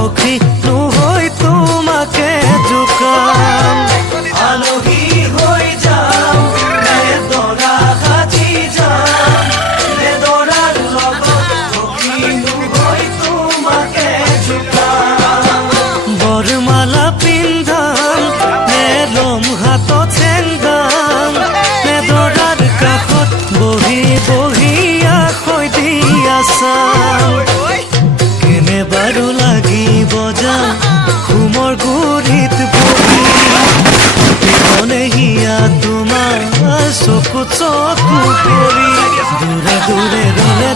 সখী নহৈ তোমাকে জোকাম আলহী হৈ যাম নে দৰা সাজি যাম নে দৰাৰ লগত সখী নহৈ তোমাকে জোকাম বৰমালা পিন্ধাম নে লম হাতত চেংদাম নে দৰাৰ কাষত বহি বহি আখৈ দি আছাম কেনে বাৰু লাগিব যা ঘুমৰ গুৰিত বহি পিছনে হিয়া তোমাৰ চকু চকু পৰি দূৰে দূৰে ৰলে